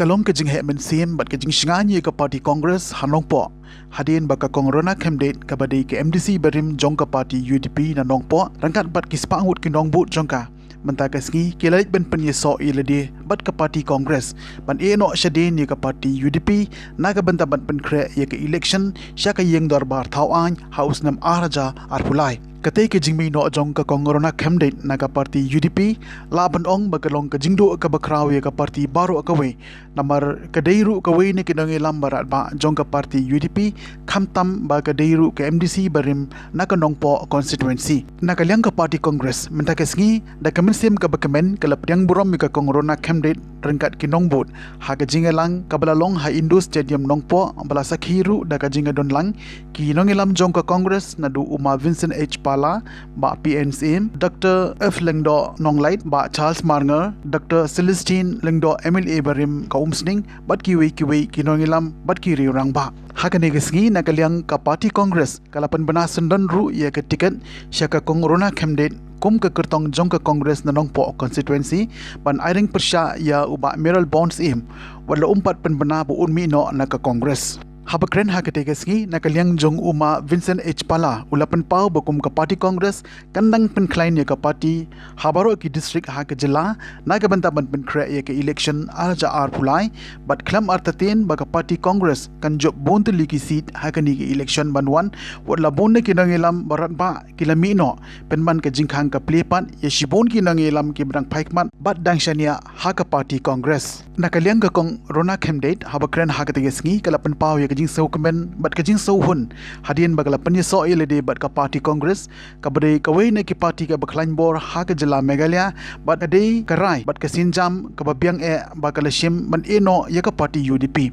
kalom ke jing he men sim bat ke jing shinganyi ke parti Congress Nongpoh hadin baka kong Rona Khymdeit ke badai ke MDC barim jong ke parti UDP na Nongpoh rangkat bat ki spangut ki Nongbut jongka mentah ke sengi ki lalik ben penyeso iladi bat ke parti Congress ban eno syadin ye ke parti UDP na ke benta bat penkre ye ke election sya ke yeng darbar thawan haus nam araja arpulai Katai ke jingmi no jong ke kong Rona Khymdeit na ke parti UDP laban ong bagalong ke jingdo ke bakraw ye ke parti baru akawe namar ke deiru kawe ni ke dongi lambarat ba jong ke parti UDP khamtam ba ke deiru ke MDC barim na ke Nongpoh constituency na ke liang ke parti Congress mentah ke sengi da ke mensim ke bakemen ke lapdiang burom ke kong Rona Khymdeit rengkat ki Nongbut ha ke jingelang ke balalong ha Indo Stadium Nongpoh bala sakhiru da ke jingadon lang ki nongilam jong ke Congress na du Uma Vincent H Pala ba PNCM Dr. F Lengdo Nonglait ba Charles Marnger Dr. Celestine Lengdo MLA barim ka umsning bat kiwi kinongilam bat kiri orang ba hakane gesngi nakaliang ka parti Congress kalapan bana sendan ru ya ke tiket syaka kong Rona Khymdeit kum ke kertong jong ke Congress na Nongpoh constituency ban aireng persya ya uba Meral Bonds im wala umpat penbena bu unmi no na ke Congress Habakren hakategasngi nakaliang jong Uma Vincent H Pala ulapan pau bakum ke parti Congress kandang penklain ya ke parti habaro ki district ha ke jela naga bantaban penkre ya ke election arja ar pulai bat klam artatin ba ke parti Congress kan job bontu liki seat ha ke ni ke election banwan wala bonne ki nangelam barat ba kilamino penman ke jingkhang ke plepan ya shibon ki nangelam ki brang paikman bat dangshania ha ke parti Congress nakaliang ke kong Rona Khymdeit habakren hakategasngi kalapan pau ya kajing saukemen bat kajing sauhun hadin bagala penyeso ilade bat ka parti Congress kabade kawai ne ki parti ka bakhlain bor ha ka jela Meghalaya bat ade karai bat ka sinjam ka babiang bakala shim ban eno ya ka parti UDP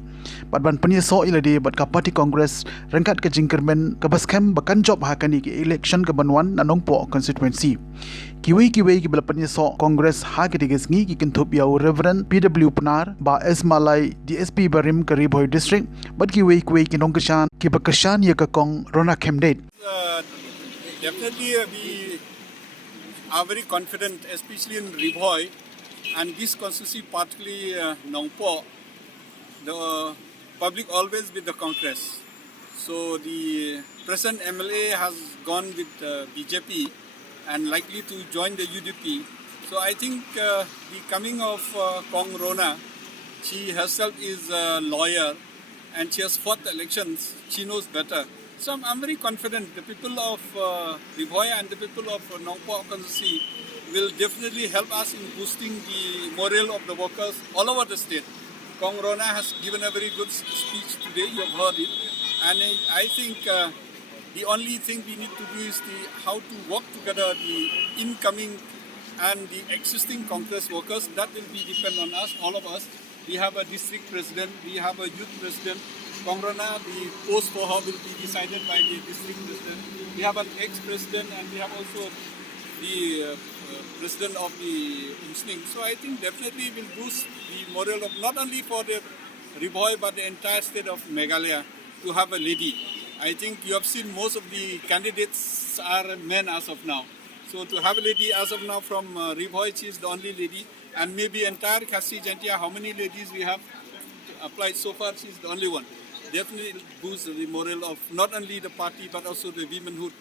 bat ban penyeso ilade bat ka parti Congress rangkat ka jingkermen ka baskem bakan job ha kani ki election ka banwan na Nongpoh constituency kiwi ki bala penyeso Congress ha ki digesngi ki kintup ya Reverend PW Punar ba Esmalai DSP barim ka Ribhoy district bat kiwi ki nongkashan ki bakashan ya ka kong Rona Khymdeit definitely we are very confident especially in Ribhoy and this constituency particularly Nongpoh the public always with the Congress so the present MLA has gone with BJP and likely to join the UDP. So I think the coming of Kong Rona, she herself is a lawyer and she has fought the elections, she knows better. So I'm very confident the people of Ribhoy and the people of Nongpoh constituency will definitely help us in boosting the morale of the workers all over the state. Kong Rona has given a very good speech today, you have heard it. And I think the only thing we need to do is how to work together the incoming and the existing Congress workers. That will be depend on us, all of us. We have a district president, we have a youth president. Kong Rona, the post for her will be decided by the district president. We have an ex-president and we have also the president of the Muslim. So I think definitely will boost the morale of not only for the Ribhoy but the entire state of Meghalaya to have a lady. I think you have seen most of the candidates are men as of now. So to have a lady as of now from Ribhoy, she is the only lady. And maybe entire Khasi Jantia, how many ladies we have applied so far, she is the only one. Definitely boost the morale of not only the party but also the womenhood.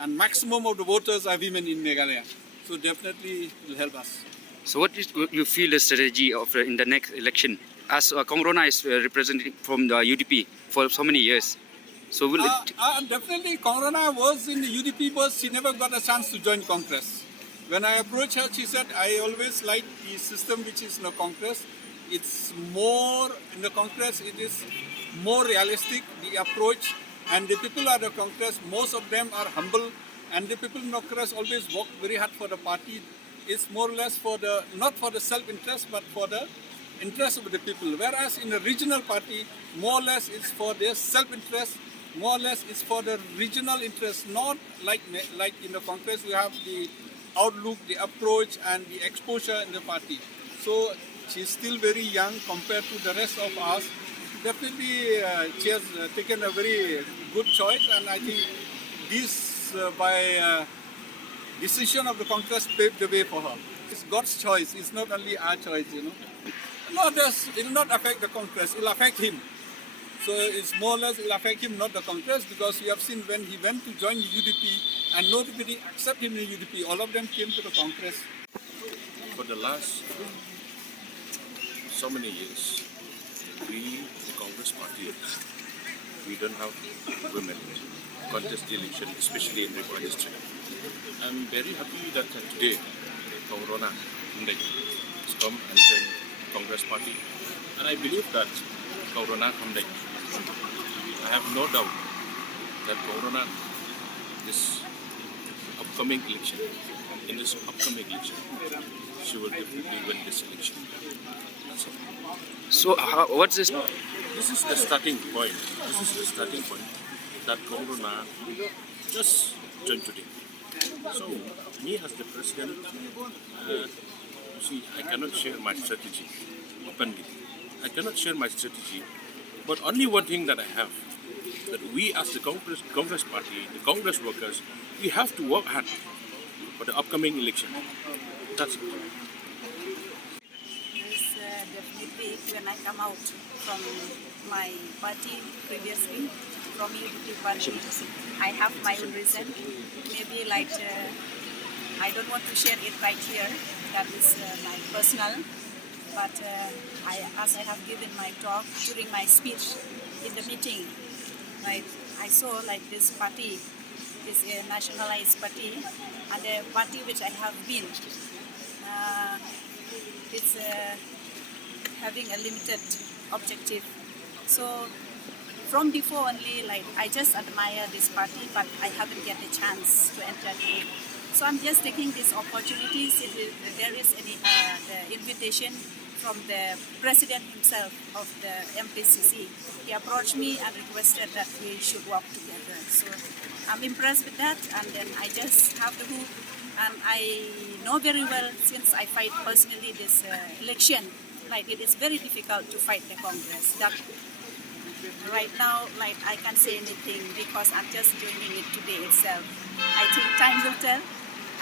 And maximum of the voters are women in Meghalaya. So definitely will help us. So what is you feel the strategy of in the next election? As Kong Rona is representing from the UDP for so many years. So will it... Definitely, Kong Rona was in the UDP, but she never got a chance to join Congress. When I approached her, she said, I always like the system which is in the Congress. It's more, in the Congress, it is more realistic, the approach. And the people at the Congress, most of them are humble. And the people in the Congress always work very hard for the party. It's more or less for the, not for the self-interest, but for the interest of the people. Whereas in a regional party, more or less it's for their self-interest, more or less it's for the regional interest, not like in the Congress we have the outlook, the approach and the exposure in the party. So she's still very young compared to the rest of us. Definitely she has taken a very good choice and I think this by decision of the Congress paved the way for her. It's God's choice, it's not only our choice, you know. No, it will not affect the Congress. It will affect him. So it's more or less it will affect him, not the Congress, because we have seen when he went to join UDP and nobody accepted him in UDP. All of them came to the Congress. For the last so many years, we, the Congress party, we don't have women contest the election, especially in Ribon district. I'm very happy that today, Rona Khymdeit has come and joined Congress party, and I believe that Rona Khymdeit, I have no doubt that Rona, this upcoming election, in this upcoming election, she will definitely win this election. That's all. So what's this? This is the starting point. This is the starting point that Rona just joined today. So, me as the president, see, I cannot share my strategy openly. I cannot share my strategy, but only one thing that I have, that we as the Congress party, the Congress workers, we have to work hard for the upcoming election. That's it. Yes, definitely. When I come out from my party previously, from UDP party, I have my own reason. Maybe like I don't want to share it right here. That is my personal. But as I have given my talk during my speech in the meeting, right, I saw like this party is a nationalized party, and the party which I have been, it's having a limited objective. So from before only, like I just admire this party, but I haven't get a chance to enter it. So I'm just taking this opportunity. If there is any the invitation from the president himself of the MPCC, he approached me and requested that we should work together. So I'm impressed with that, and then I just have the hope. And I know very well, since I fight personally this election, like it is very difficult to fight the Congress. That right now, like I can't say anything because I'm just joining it today itself. I think time will tell,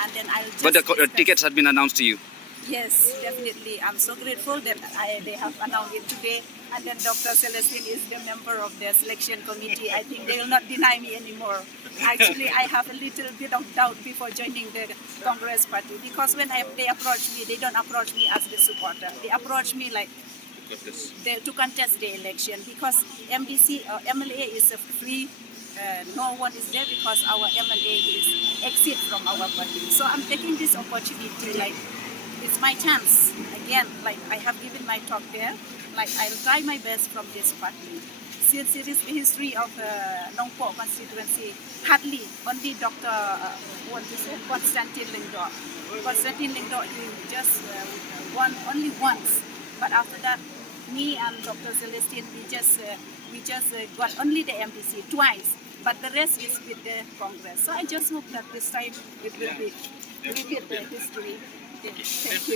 and then I'll just. But the discuss. tickets have been announced to you. Yes, definitely. I'm so grateful that they have announced it today. And then Dr. Celestine is the member of the selection committee. I think they will not deny me anymore. Actually, I have a little bit of doubt before joining the Congress party, because when they approach me, they don't approach me as the supporter. They approach me like to contest the election, because MDC or MLA is a free. No one is there because our MLA is exit from our party. So I'm taking this opportunity, like it's my chance again. Like I have given my talk there. Like I'll try my best from this party. Since it is the history of Nongpoh constituency, hardly only Dr. Constantine Lingdo. Constantine Lingdo, he just won only once. But after that, me and Dr. Celestine, we just got only the MDC twice. But the rest is with the Congress. So I just hope that this time it will be repeat the history. Thank you.